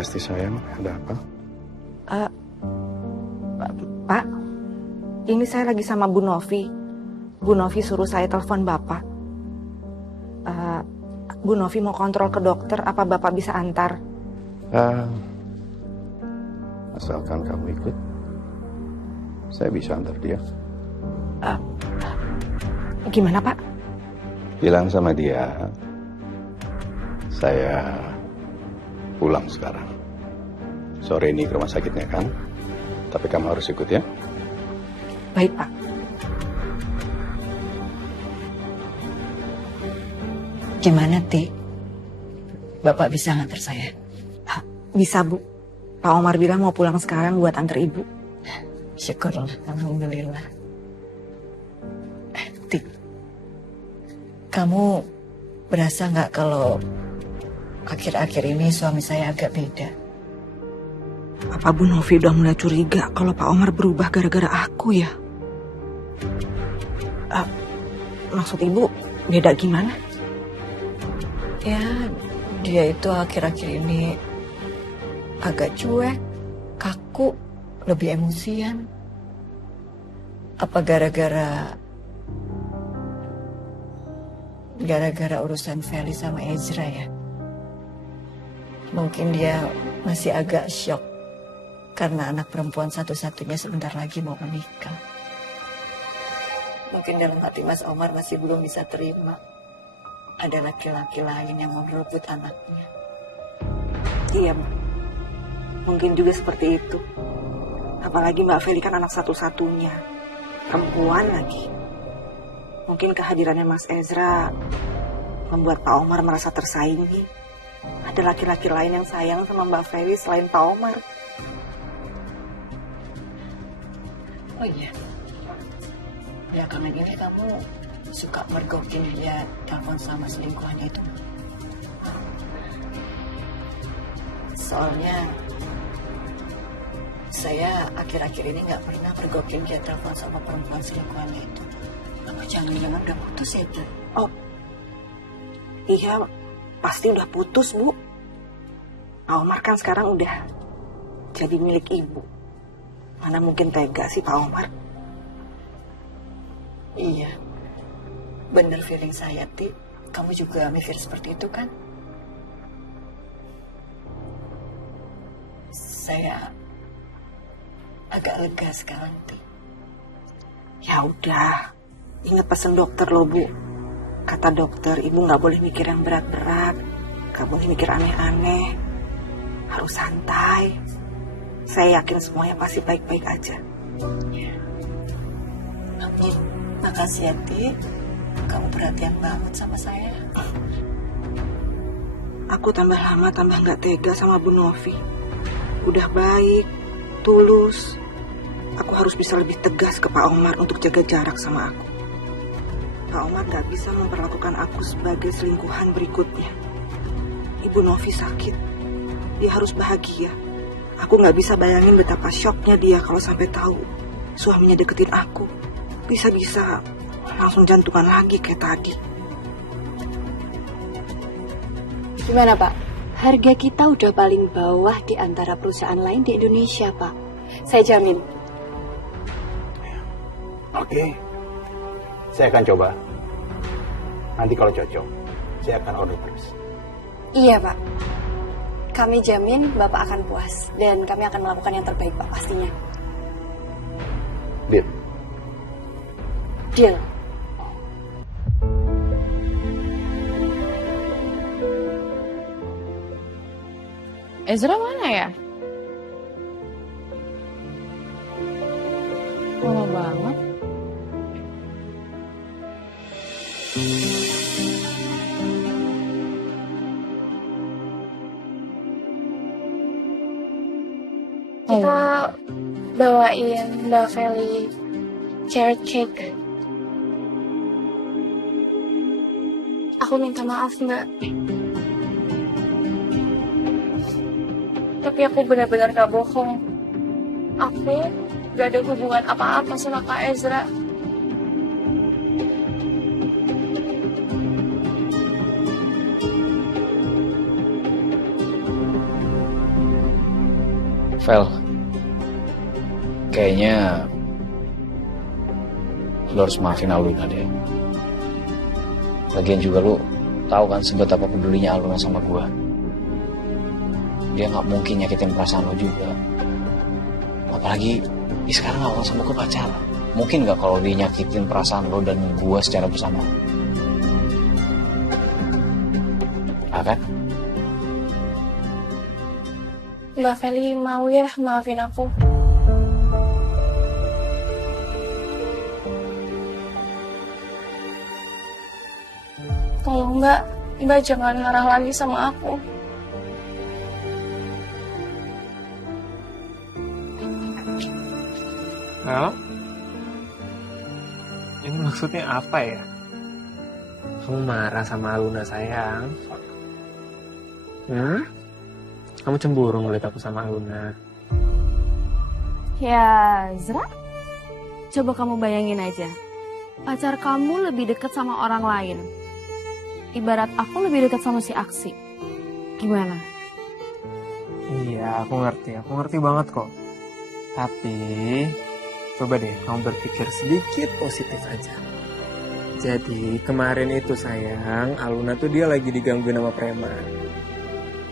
Asti sayang, ada apa? Pak, ini saya lagi sama Bu Novi. Bu Novi suruh saya telepon Bapak. Bu Novi mau kontrol ke dokter, apa Bapak bisa antar? Asalkan kamu ikut, saya bisa antar dia. Gimana Pak? Bilang sama dia, saya pulang sekarang. Sore ini ke rumah sakitnya kan? Tapi kamu harus ikut ya. Baik Pak. Gimana, Ti? Bapak bisa ngantar saya? Bisa Bu. Pak Omar bilang mau pulang sekarang buat antar Ibu. Syukurlah, alhamdulillah. Ti, kamu berasa nggak kalau akhir-akhir ini suami saya agak beda? Apa Bu Novi udah mulai curiga kalau Pak Omar berubah gara-gara aku ya? Maksud Ibu beda gimana? Ya, dia itu akhir-akhir ini agak cuek, kaku, lebih emosian. Apa gara-gara urusan Feli sama Ezra ya? Mungkin dia masih agak shock karena anak perempuan satu-satunya sebentar lagi mau menikah. Mungkin dalam hati Mas Omar masih belum bisa terima ada laki-laki lain yang mau merebut anaknya. Iya, Bu. Mungkin juga seperti itu. Apalagi Mbak Feli kan anak satu-satunya. Perempuan lagi. Mungkin kehadirannya Mas Ezra membuat Pak Omar merasa tersaingi. Ada laki-laki lain yang sayang sama Mbak Feli selain Pak Omar. Oh iya, belakangan ini kamu suka mergokin dia telepon sama selingkuhannya itu. Soalnya saya akhir-akhir ini nggak pernah mergokin dia telepon sama perempuan selingkuhannya itu. Apa jangan-jangan udah putus ya, Bu? Oh, iya, pasti udah putus, Bu. Pak Omar kan sekarang udah jadi milik Ibu. Mana mungkin tega sih Pak Omar? Iya, bener feeling saya, Ti. Kamu juga mikir seperti itu kan? Saya agak lega sekarang, Ti. Ya udah, ingat pesan dokter loh, Bu. Kata dokter, Ibu nggak boleh mikir yang berat-berat, nggak boleh mikir aneh-aneh, harus santai. Saya yakin semuanya pasti baik-baik aja. Ya. Amin. Makasih ya, Ti. Kamu perhatian banget sama saya. Aku tambah lama tambah nggak tega sama Bu Novi. Udah baik, tulus. Aku harus bisa lebih tegas ke Pak Omar untuk jaga jarak sama aku. Pak Omar nggak bisa memperlakukan aku sebagai selingkuhan berikutnya. Ibu Novi sakit. Dia harus bahagia. Aku nggak bisa bayangin betapa syoknya dia kalau sampai tahu suaminya deketin aku. Bisa-bisa langsung jantungan lagi kayak tadi. Gimana Pak? Harga kita udah paling bawah di antara perusahaan lain di Indonesia, Pak. Saya jamin. Oke, saya akan coba. Nanti kalau cocok, saya akan order terus. Iya, Pak. Kami jamin Bapak akan puas. Dan kami akan melakukan yang terbaik, Pak, pastinya. Deal. Deal. Ezra mana ya? Lama banget. Kita bawain Mbak Feli carrot cake. Aku minta maaf, Mbak. Tapi aku benar-benar gak bohong. Aku gak ada hubungan apa-apa sama Kak Ezra. Vel, kayaknya lo harus maafin Aluna deh. Lagian juga lo tahu kan sebetapa pedulinya Aluna sama gue. Dia nggak mungkin nyakitin perasaan lo juga. Apalagi sekarang Aluna sama gue pacaran. Mungkin nggak kalau dia nyakitin perasaan lo dan gue secara bersama? Kan? Mbak Feli mau ya maafin aku. Tolong Mbak jangan marah lagi sama aku. Halo? Ini maksudnya apa ya? Kamu marah sama Aluna sayang? Kamu cemburu ngeliat aku sama Aluna? Ya, Zra, coba kamu bayangin aja. Pacar kamu lebih dekat sama orang lain. Ibarat aku lebih dekat sama si Aksi. Gimana? Iya, aku ngerti banget kok. Tapi, coba deh kamu berpikir sedikit positif aja. Jadi, kemarin itu sayang, Aluna tuh dia lagi digangguin sama preman.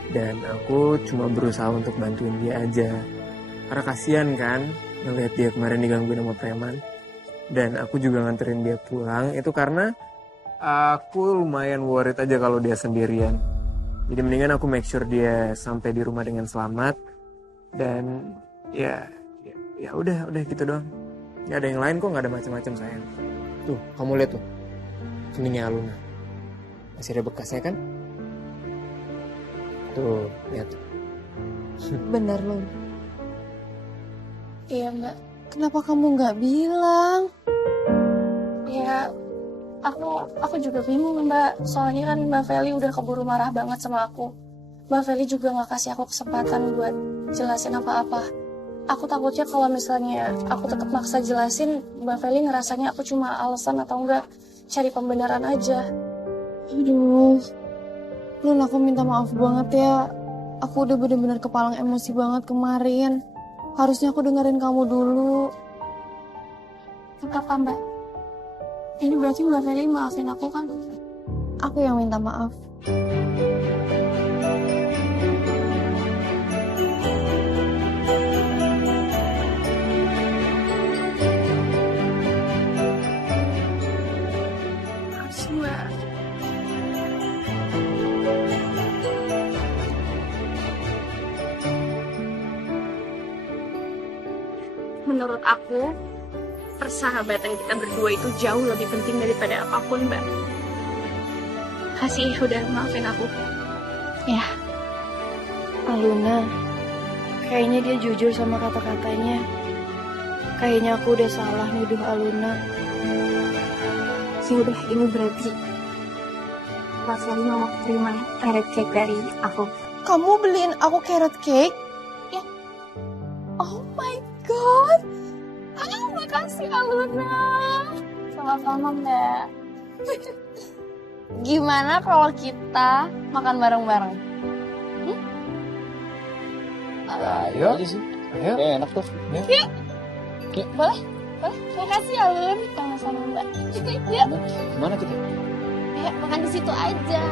Dan aku cuma berusaha untuk bantuin dia aja. Karena kasihan kan, ngeliat dia kemarin digangguin sama preman. Dan aku juga nganterin dia pulang, itu karena aku lumayan worried aja kalau dia sendirian. Jadi mendingan aku make sure dia sampai di rumah dengan selamat. Dan ya udah gitu doang. Gak ada yang lain kok, gak ada macam-macam sayang. Tuh, kamu lihat tuh. Keningnya Aluna. Masih ada bekasnya kan? Tuh, lihat. Bener loh. Iya Mbak. Kenapa kamu nggak bilang? Ya, aku juga bingung Mbak. Soalnya kan Mbak Feli udah keburu marah banget sama aku. Mbak Feli juga nggak kasih aku kesempatan buat jelasin apa-apa. Aku takutnya kalau misalnya aku tetap maksa jelasin, Mbak Feli ngerasanya aku cuma alasan atau enggak cari pembenaran aja. Aduh, Lun, aku minta maaf banget ya. Aku udah bener-bener kepalang emosi banget kemarin. Harusnya aku dengerin kamu dulu. Tetap Mbak. Ini berarti Mbak Feli maafin aku kan? Aku yang minta maaf. Mbak. Menurut aku, persahabatan kita berdua itu jauh lebih penting daripada apapun, Mbak. Kasih udah maafin aku. Ya, Aluna, kayaknya dia jujur sama kata-katanya. Kayaknya aku udah salah nuduh Aluna. Ya udah, ini berarti Mas Feli mau terima carrot cake dari aku. Kamu beliin aku carrot cake? Ya. Oh my god. Makasih Aluna. Sama-sama, Mbak. Gimana kalau kita makan bareng-bareng? Ayo. Ayo. Enak tuh. Boleh? Makasih Alun. Sama-sama, Mbak. Yuk. Mana kita? Makan di situ aja.